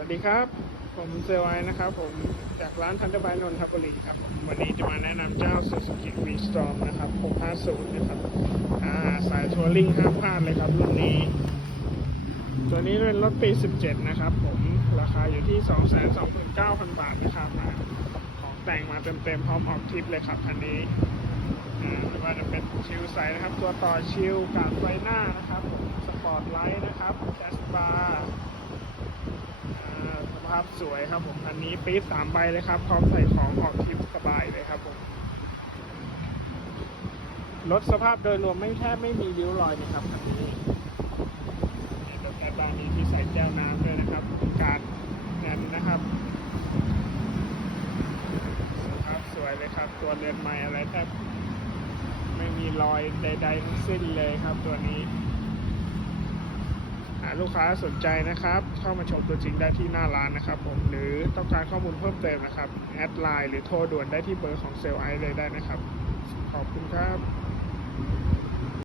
วัสดีครับ ผมเซลไวนะครับ ผมจากร้านทันเดอร์บายนนทบุรีครับวันนี้จะมาแนะนำเจ้า Suzuki V-Storm นะครับ 650 นะครับาสายทัวริงห้ามพลาดเลยครับรุ่นนี้ ตัวนี้เป็นรถปี 17 นะครับ ผมราคาอยู่ที่ 229,000 บาทนะครับของแต่งมาเต็มๆพร้อมออกทริปเลยครับคันนี้ไม่ว่าจะเป็นชิลใสนะครับ ตัวต่อชิลกาดไฟหน้านะครับผมสปอร์ตไลท์นะครับแคสบาร์ อ่าสภาพสวยครับผมคันนี้ปี๊บสามใบเลยครับพร้อมใส่ของออกทริปสบายเลยครับผมรถสภาพโดยรวมไม่แทบไม่มีริ้วรอยนะครับคันนี้รถแก๊สบานนี้ที่ใส่แก้วน้ำด้วยนะครับการแน่นนะครับสภาพสวยเลยครับตัวเรือนใหม่อะไรแทบไม่มีรอยใด ๆ ทั้งสิ้นเลยครับตัวนี้ ลูกค้าสนใจนะครับ เข้ามาชมตัวจริงได้ที่หน้าร้านนะครับผมหรือต้องการข้อมูลเพิ่มเติมนะครับแอดไลน์หรือโทรด่วนได้ที่เบอร์ของเซลล์ไอเลยได้นะครับ ขอบคุณครับ